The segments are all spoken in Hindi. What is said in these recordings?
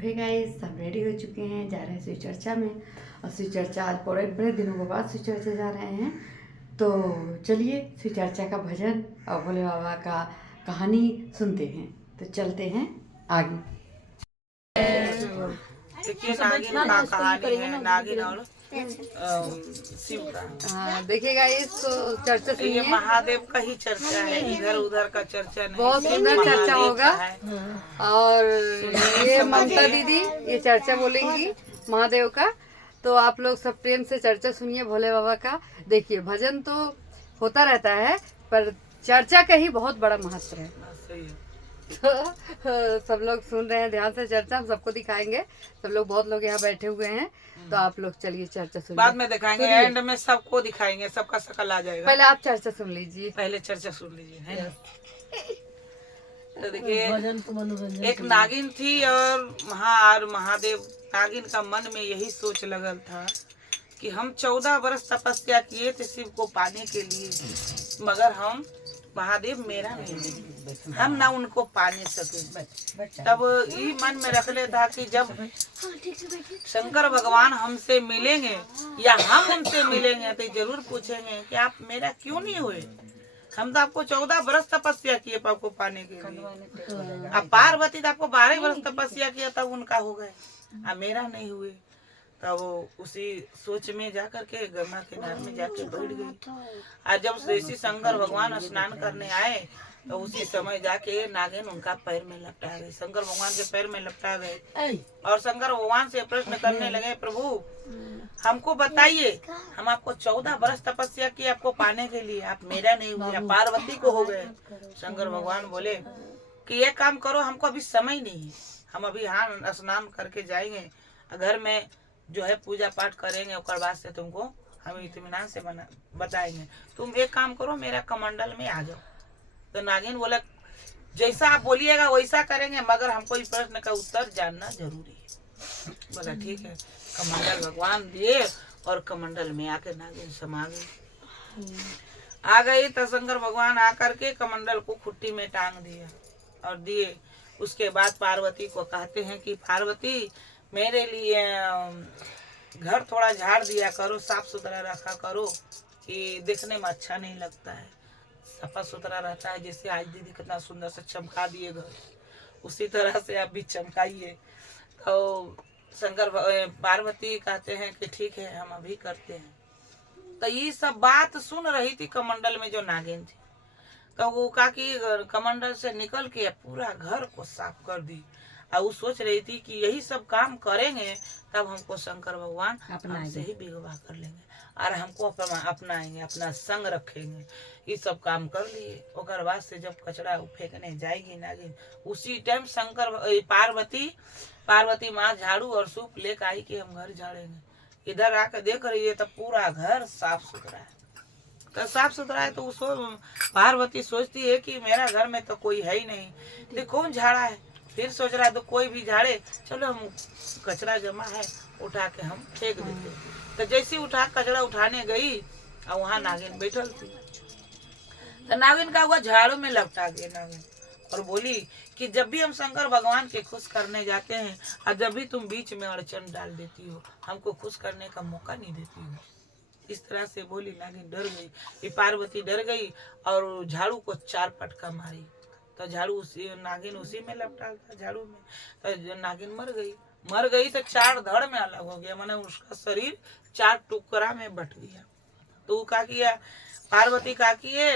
हे गाइस, सब रेडी हो चुके हैं, जा रहे हैं शिव चर्चा में। और शिव चर्चा आज बड़े बड़े दिनों के बाद शिव चर्चा जा रहे हैं। तो चलिए शिव चर्चा का भजन और भोले बाबा का कहानी सुनते हैं। तो चलते हैं आगे। देखिए नागिन का कहानी है, नागिन और शिव का। हाँ देखिएगा, इस चर्चा ये सुनिए। महादेव का ही चर्चा है, इधर उधर का चर्चा नहीं। बहुत सिर्फ सुंदर चर्चा महादेव होगा। का है। और ये समझिए। ममता दीदी ये चर्चा बोलेंगी महादेव का। तो आप लोग सब प्रेम से चर्चा सुनिए भोले बाबा का। देखिए भजन तो होता रहता है, पर चर्चा का ही बहुत बड़ा महत्व है। सही है। तो सब लोग सुन रहे हैं ध्यान से चर्चा, हम सबको दिखाएंगे। सब लोग बहुत लोग यहाँ बैठे हुए हैं, तो आप लोग चलिए चर्चा सुनिए। बाद में दिखाएंगे, एंड में सबको दिखाएंगे, सबका शकल आ जाएगा। पहले आप चर्चा सुन लीजिए। पहले चर्चा सुन लीजिए, है ना? तो देखिए, एक नागिन थी और महादेव नागिन का मन में यही सोच लगल था कि हम 14 वर्ष तपस्या किए थे शिव को पाने के लिए, मगर हम महादेव मेरा नहीं, हम ना उनको पाने सके। तब ये मन में रख ले था कि जब शंकर भगवान हमसे मिलेंगे या हम उनसे मिलेंगे तो जरूर पूछेंगे कि आप मेरा क्यों नहीं हुए। हम तो आपको 14 वर्ष तपस्या किए आपको पाने के लिए। अब पार्वती तो आपको 12 वर्ष तपस्या किया तब उनका हो गए, अब मेरा नहीं हुए। तब वो उसी सोच में जा करके गंगा किनारे में जाके बैठ गई। और जब ऋषि शंकर भगवान स्नान करने आए तो उसी समय जाके नागिन उनका पैर में लपटा गई, शंकर भगवान के पैर में लपटा गए। और शंकर भगवान से प्रश्न करने लगे, प्रभु हमको बताइए, हम आपको 14 वर्ष तपस्या की आपको पाने के लिए, आप मेरा नहीं हुए, आप पार्वती को हो गए। शंकर भगवान बोले कि ये काम करो, हमको अभी समय नहीं है, हम अभी यहाँ स्नान करके जाएंगे, घर में जो है पूजा पाठ करेंगे, और बाद से तुमको हम इत्मीनान से बताएंगे। तुम एक काम करो, मेरा कमंडल में आ जाओ। तो नागिन बोला जैसा आप बोलिएगा वैसा करेंगे, मगर हमको इस प्रश्न का उत्तर जानना जरूरी है। बोला ठीक है। कमंडल भगवान दिए और कमंडल में आके नागिन समा गई। आ गई तो शंकर भगवान आकर के कमंडल को खुट्टी में टांग दिया और दिए। उसके बाद पार्वती को कहते हैं कि पार्वती मेरे लिए घर थोड़ा झाड़ दिया करो, साफ सुथरा रखा करो, कि देखने में अच्छा नहीं लगता है, सफा सुथरा रहता है। जैसे आज दीदी कितना सुंदर से चमका दिए घर, उसी तरह से आप भी चमकाइए। तो शंकर पार्वती कहते हैं कि ठीक है, हम अभी करते हैं। तो ये सब बात सुन रही थी कमंडल में जो नागिन थी। तो वो का कि कमंडल से निकल के पूरा घर को साफ कर दी। और वो सोच रही थी कि यही सब काम करेंगे तब हमको शंकर भगवान हमसे ही विवाह कर लेंगे और हमको अपनाएंगे, अपना संग रखेंगे। ये सब काम कर लिए। और बाद से जब कचरा फेंकने जाएगी नागिन, उसी टाइम पार्वती माँ झाड़ू और सूप लेकर आई कि हम घर झाड़ेंगे। इधर आकर देख रही है तो पूरा घर साफ सुथरा है। तो साफ सुथरा है तो उसको पार्वती सोचती है कि मेरा घर में तो कोई है ही नहीं, तो कौन झाड़ा है। फिर सोच रहा है तो कोई भी झाड़े, चलो हम कचरा जमा है उठा के हम फेंक देते। तो जैसे उठा कचरा उठाने गई और वहाँ नागिन बैठल थी। तो नागिन का हुआ झाड़ू में लपटा गया नागिन और बोली कि जब भी हम शंकर भगवान के खुश करने जाते हैं और जब भी तुम बीच में अड़चन डाल देती हो, हमको खुश करने का मौका नहीं देती हो। इस तरह से बोली। नागिन डर गई। ये पार्वती डर गई और झाड़ू को 4 पटका मारी। तो झाड़ू नागिन उसी में लपटा था झाड़ू में। तो नागिन मर गई तो 4 धड़ में अलग हो गया, माने उसका शरीर 4 टुकड़ा में बट गया। तो वो क्या किया, पार्वती क्या किए,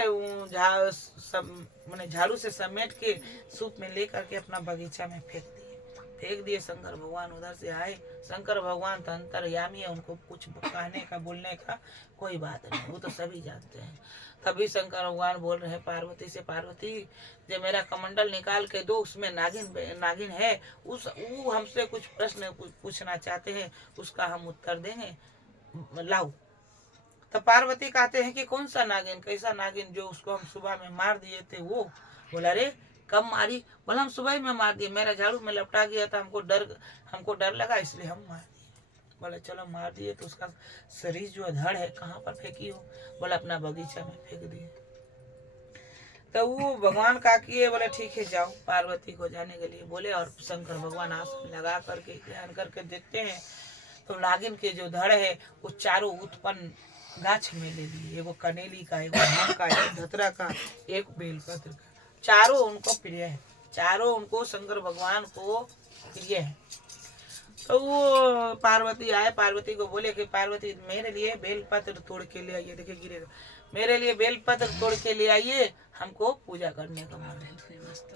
मैंने झाड़ू से समेट के सूप में लेकर के अपना बगीचा में फेंक दिए। शंकर भगवान उधर से आए। शंकर भगवान तो अंतर्यामी है, उनको कुछ कहने का बोलने का कोई बात नहीं, वो तो सभी जानते हैं। तभी शंकर भगवान बोल रहे पार्वती से, पार्वती जो मेरा कमंडल निकाल के दो, उसमें नागिन है, वो हमसे कुछ प्रश्न पूछना चाहते हैं, उसका हम उत्तर देंगे, लाओ। तो पार्वती कहते हैं कि कौन सा नागिन, कैसा नागिन, जो उसको हम सुबह में मार दिए थे वो। बोला रे कब मारी। बोला हम सुबह में मार दिए, मेरा झाड़ू में लपटा गया था, हमको डर लगा इसलिए हम मार दिए। बोला चलो मार दिए तो उसका शरीर जो धड़ है कहाँ पर फेंकी हो। बोला अपना बगीचा में फेंक दिए। तो वो भगवान का किए, बोले ठीक है जाओ पार्वती को जाने के लिए बोले। और शंकर भगवान आसन लगा करके ध्यान करके देखते हैं तो नागिन के जो धड़ है वो चारों उत्पन्न गाछ में ले लिए, एगो कनेली का, एगो भांग का, एक धतरा का, एक बेलपत्र का, चारों उनको प्रिय है, चारों उनको शंकर भगवान को प्रिय है। तो वो पार्वती आए, पार्वती को बोले कि पार्वती मेरे लिए बेलपत्र तोड़ के ले आइए, देखिए गिरेगा, मेरे लिए बेलपत्र तोड़ के ले आइए, हमको पूजा करने का मन है।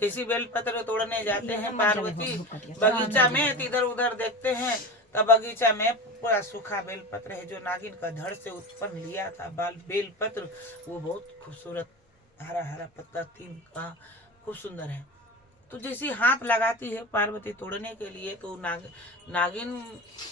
किसी बेलपत्र तोड़ने जाते हैं पार्वती बगीचा में, इधर उधर देखते हैं तब बगीचा में पूरा सूखा बेलपत्र है जो नागिन का धड़ से उत्पन्न लिया था बेलपत्र, वो बहुत खूबसूरत हरा हरा पत्ता तीन का खूब सुंदर है। तो जैसी हाथ लगाती है पार्वती तोड़ने के लिए तो नागिन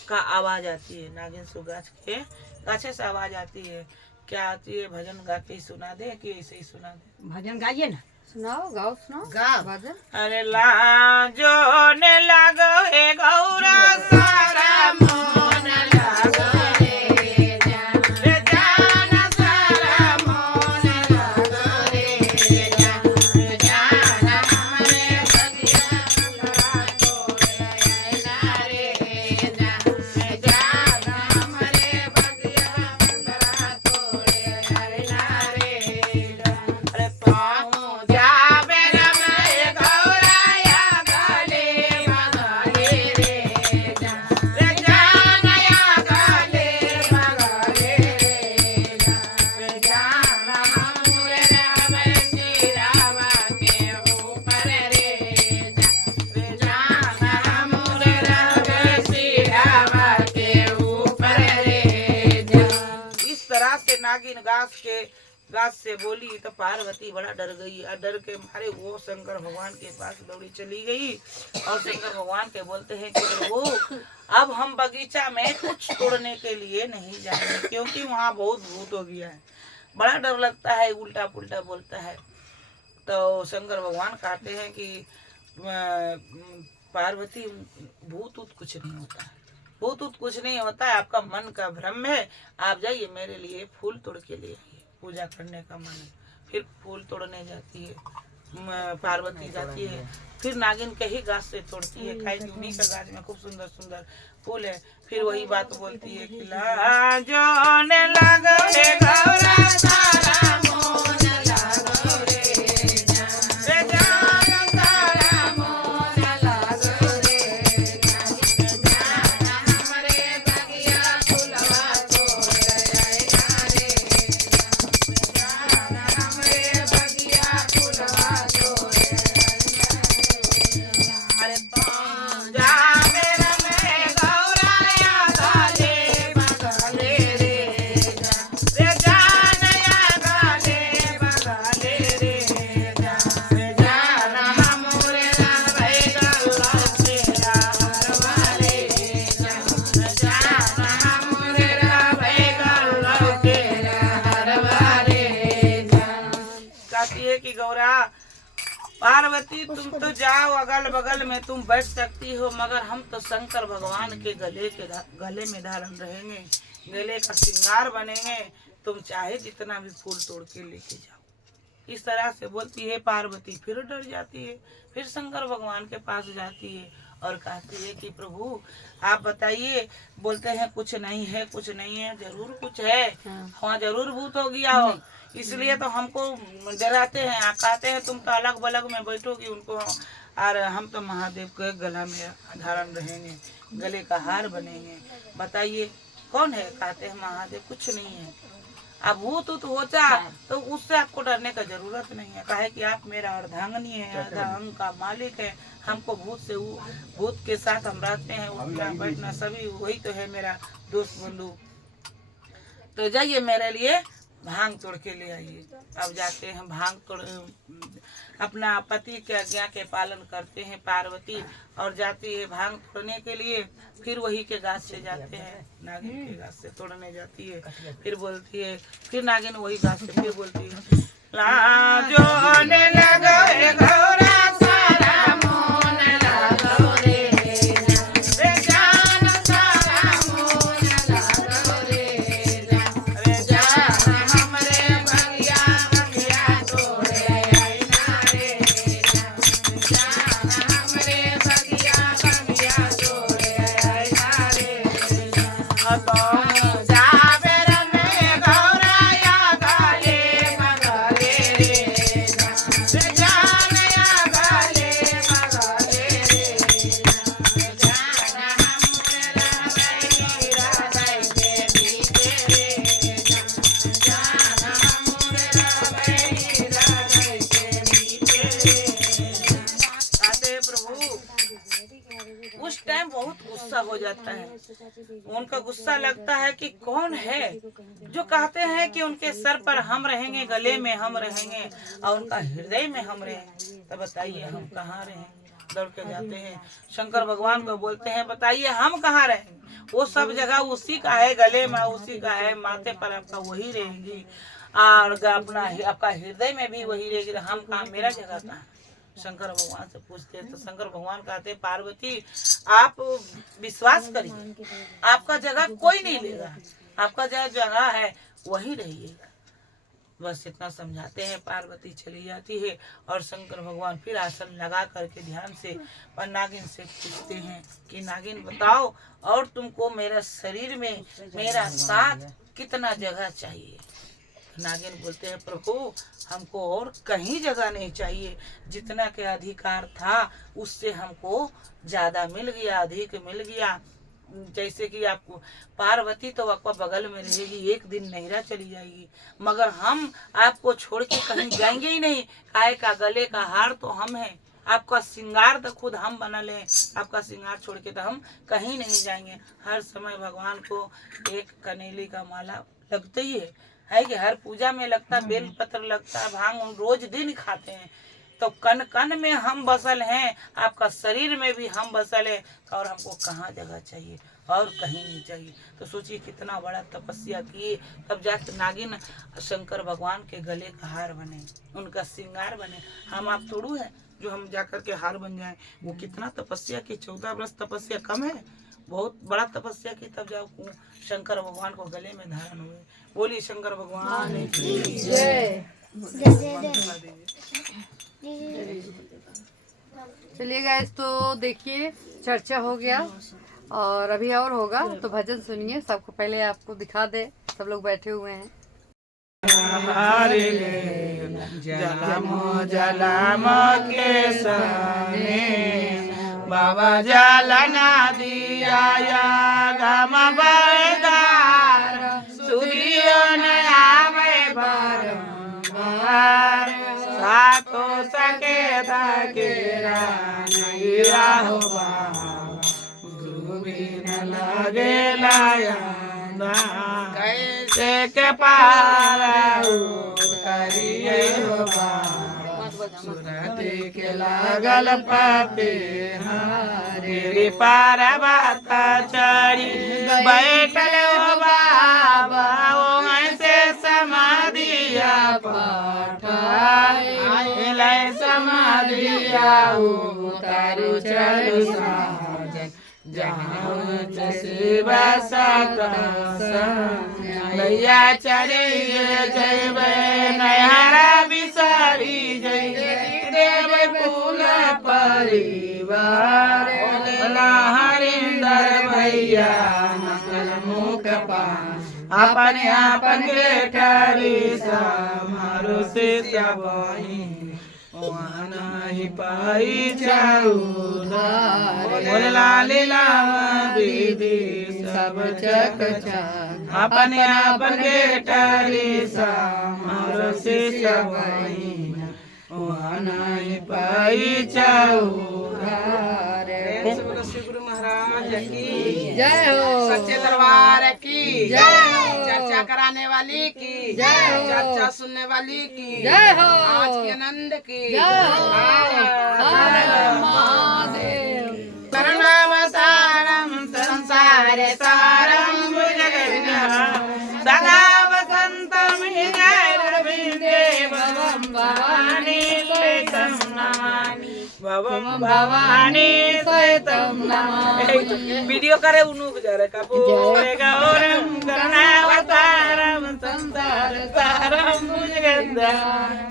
का आवाज आती है, नागिन से गाछे से आवाज आती है। क्या आती है? भजन गा के सुना दे कि ऐसे ही सुना दे? भजन गाइए ना, सुनाओ, गाओ, सुनाओ, गाओ भजन। अरे लाजो ने लगो हे गौरा सारा मोन लगो रे जान, रे जान सारा मोन लगो रे जान, रे जान हमरे भगिया तोड़े ना रे जान, रे जान हमरे भगिया तोड़े ना रे जान। अरे पाऊँ जाबे रमे गौराया गले मगले रे जान, रे जान या गले मगले रे जान, रे जान हमरे रमे सिरावा के ऊपर रे जान, रे जान हमरे रमे सिरावा के ऊपर रे जान। इस तरह से नागिन गाछ से बोली तो पार्वती बड़ा डर गई और डर के मारे वो शंकर भगवान के पास दौड़ी चली गई और शंकर भगवान के बोलते हैं कि प्रभु अब हम बगीचा में कुछ तोड़ने के लिए नहीं जाएंगे क्योंकि वहाँ बहुत भूत हो गया है, बड़ा डर लगता है, उल्टा पुल्टा बोलता है। तो शंकर भगवान कहते हैं कि पार्वती भूत ऊत कुछ नहीं होता है, भूत ऊत कुछ नहीं होता है, आपका मन का भ्रम है, आप जाइए मेरे लिए फूल तोड़ के लिए आइए, पूजा करने का मन है। फिर फूल तोड़ने जाती है पार्वती जाती है, फिर नागिन के ही गाछ से तोड़ती है, खाई उन्हीं का गाछ में खूब सुंदर सुंदर फूल है। फिर वही बात बोलती है कि लाजो ने लगो हे गौरा सारा मोन लगो रे जान, रे जान सारा मोन लगो रे जान, रे जान हमरे बगिया फुलवा तोड़े ना रे जान, हमरे बगिया फुलवा तोड़े ना। अरे तुम जाबे रमे गौराया गले मगले रे जान, रे जान या गले मगले रे जान, रे जान हमरे रमे गल्ला तेरा हरवाले जान, रे जान हमरे रमे गल्ला तेरा हरवाले जान। कहती है कि गौरा पार्वती तुम तो जाओ अगल बगल में तुम बैठ सकती हो, मगर हम तो शंकर भगवान के गले में धारण रहेंगे, गले का श्रृंगार बनेंगे, तुम चाहे जितना भी फूल तोड़ के लेके जाओ। इस तरह से बोलती है पार्वती, फिर डर जाती है, फिर शंकर भगवान के पास जाती है और कहती है कि प्रभु आप बताइए। बोलते हैं कुछ नहीं है, कुछ नहीं है, जरूर कुछ है, वहाँ जरूर भूत हो गया हो, इसलिए तो हमको डराते हैं, कहते हैं तुम तो अलग बलग में बैठोगी उनको, और हम तो महादेव के गला में धारण रहेंगे, गले का हार बनेंगे, बताइए कौन है? कहते हैं महादेव कुछ नहीं है। अब भूत उत होता तो उससे आपको डरने का जरूरत नहीं है, काहे कि आप मेरा अर्धांगनी है, अर्धांग का मालिक है, हमको भूत के साथ हम रहते हैं, उठना बैठना सभी वही तो है मेरा दोस्त बंधु। तो जाइए मेरे लिए भांग तोड़ के ले आइए। अब जाते हैं भांग तोड़, अपना पति के आज्ञा के पालन करते हैं पार्वती और जाती है भांग तोड़ने के लिए। फिर वही के गाछ से जाते हैं, नागिन के गाछ से तोड़ने जाती है, फिर बोलती है, फिर नागिन वही गाछ से फिर बोलती है लाजो ने लगो हे गौरा सारा मोन लगो रे जान, रे जान सारा मोन लगो रे जान, रे जान हमरे भगिया तोड़े उस टाइम बहुत गुस्सा हो जाता है। उनका गुस्सा लगता है कि कौन है जो कहते हैं कि उनके सर पर हम रहेंगे, गले में हम रहेंगे और उनका हृदय में हम रहेंगे। तो बताइए हम कहाँ रहेंगे? दौड़ के जाते हैं शंकर भगवान को बोलते हैं, बताइए हम कहाँ रहेंगे? वो सब जगह उसी का है, गले में उसी का है, माथे पर आपका वही रहेगी और अपना आपका हृदय में भी वही रहेगी। हम कहाँ, मेरा जगह कहाँ? शंकर भगवान से पूछते हैं तो शंकर भगवान कहते हैं, पार्वती आप विश्वास करिए, आपका जगह कोई नहीं लेगा, आपका जगह है वही रहिएगा। बस इतना समझाते हैं, पार्वती चली जाती है और शंकर भगवान फिर आसन लगा करके ध्यान से और नागिन से पूछते हैं कि नागिन बताओ और तुमको मेरा शरीर में मेरा साथ कितना जगह चाहिए? नागिन बोलते हैं, प्रभु हमको और कहीं जगह नहीं चाहिए, जितना के अधिकार था उससे हमको ज्यादा मिल गया, अधिक मिल गया। जैसे कि आपको पार्वती तो आपका बगल में रहेगी, एक दिन नैरा चली जाएगी, मगर हम आपको छोड़ के कहीं जाएंगे ही नहीं। काहे का गले का हार तो हम हैं, आपका श्रृंगार तो खुद हम बना लें, आपका श्रृंगार छोड़ के तो हम कहीं नहीं जाएंगे। हर समय भगवान को एक कनेली का माला लगता ही है कि हर पूजा में लगता, बेल पत्र लगता है, भांग हम रोज दिन खाते हैं। तो कन कन में हम बसल हैं, आपका शरीर में भी हम बसल हैं, और हमको कहाँ जगह चाहिए और कहीं नहीं चाहिए। तो सोचिए कितना बड़ा तपस्या किए, तब जाके नागिन शंकर भगवान के गले का हार बने, उनका श्रृंगार बने। हम आप थोड़ू है जो हम जाकर के हार बन जाएं। वो कितना तपस्या की, 14 वर्ष तपस्या कम है, बहुत बड़ा तपस्या की, तब जाओ शंकर भगवान को गले में धारण हुए। बोली शंकर भगवान की जय। चलिए गाइस, तो देखिए चर्चा हो गया और अभी और होगा, तो भजन सुनिए। सबको पहले आपको दिखा दे, सब लोग बैठे हुए हैं। जलम के सने बाबा जलना दिया गम बरदार, सूर्य नया में बारंबार, सातो सके धकेरा नैया हो बाबा, गुरु बिन लगे लाया कैसे के पार उतरिए हो बाबा, सुरती के लागल पापे मेरी पार बात चढ़ी बैठल हो बाबा, वो से समाधिया पाठाइले, समाधिया उतारू चलू साजन, जहाँ शिव नैया चढ़िए जैबे नहरा बिसारी जैबे देव कुल परिवार, हरिंदर भैया मंगल मुख पान, अपने आपन के ठरी समारो से सबही, वहाँ नहीं पाई चौधार, बोला लीला दीदी सब चकचार, अपने आपन के ठरी समारो से सबही, वहाँ नहीं पाई चौधार। गुरु महाराज की जय हो, सच्चे दरबार की जय हो, चर्चा कराने वाली की जय हो, चर्चा सुनने वाली की जय हो, आज के आनंद की जय हो, हर महादेव। करुणावतारम संसार सारम भुजगविनः, सदा वसंतम हृदयरविंदे भवं भवानी सहितं नमामि, भवं भवानी सहितं नमामि। वीडियो करे उनुक जरे कपूरे गौरम करुणावतारम संसार सारम भुजगविनः,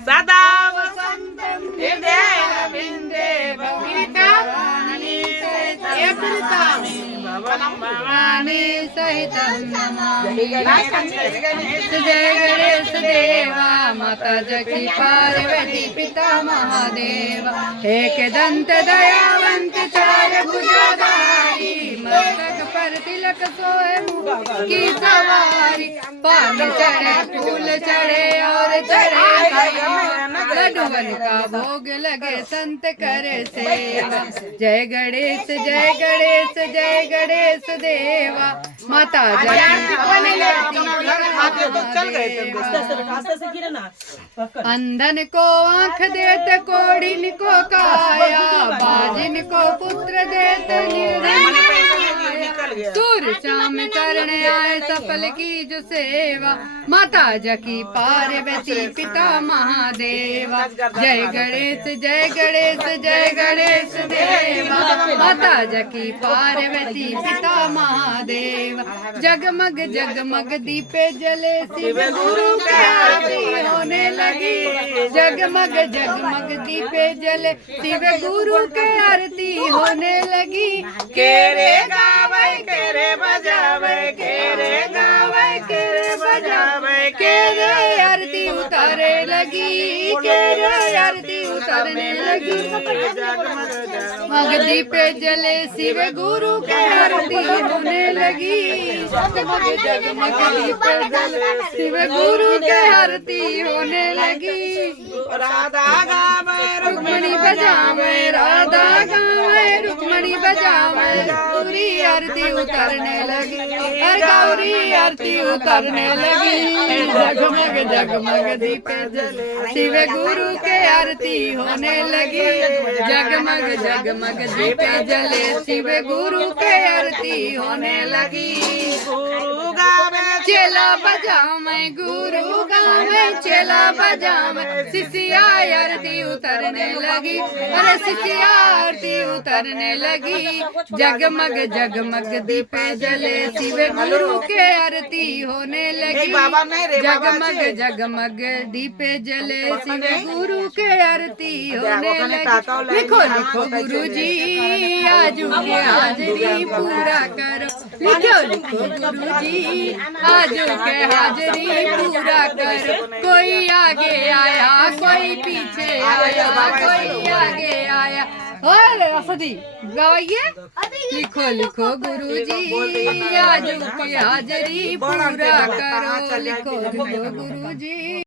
सदा वसंतम हृदयरविंदे भवानी भवानी सहितं नमामि। जय गणेश देवा, माता जकी पार्वती पिता महादेवा, एक दंत दयावंत चार भुजाधारी, मस्तक पर तिलक सोए मुख की सवारी, पान चढ़े फूल चढ़े और चढ़े लड्डुअन का भोग लगे संत करे सेवा। जय गणेश जय गणेश जय गणेश देवा, माता अंधन को आँख देत कोड़िन को काया, बाजिन को पुत्र देत सूर श्याम चरण आए सफल की जो सेवा, माता जकी पार्वती पिता महादेवा। जय गणेश जय गणेश जय गणेश देवा, माता जकी पार्वती पिता महादेव। जगमग जगमग दीपे जले शिव गुरु की आरती होने लगी, जगमग जगमग दीपे जले शिव गुरु की आरती होने लगी। केरे गावे केरे बजावे, केरे गावे केरे बजावे, केरे आरती उतारे लगी, केरे आरती उतारने लगी। मग दीपे जले शिव गुरु के आरती होने लगी, जगमग जगमग दीपे जले शिव गुरु के आरती होने लगी। राधा गावे रुक्मणी बजावे, राधा गावे रुक्मणी बजावे, गौरी आरती उतारने लगी, गौरी आरती उतारने लगी। जगमग जगमग दीपे जले शिव गुरु के आरती होने लगी, जगमग जगमग दीपे जले शिव गुरु के आरती होने लगी। गुरु गावे चेला बजावे, गुरु गावे चेला बजावे, शिष्या आरती उतरने लगी, अरे शिष्या आरती उतरने लगी। जगमग जगमग दीपे जले शिव गुरु के आरती होने लगी, जगमग जगमग दीपे जले शिव गुरु के आरती होने लगी। लिखो लिखो गुरुजी आजू के हाजरी पूरा करो, लिखो लिखो गुरुजी आजू के हाजरी पूरा करो। कोई आगे आया कोई पीछे आया, कोई आगे आया। और असदी गाइए, लिखो लिखो गुरुजी आजू की हाजरी पूरा करो, लिखो लिखो गुरुजी।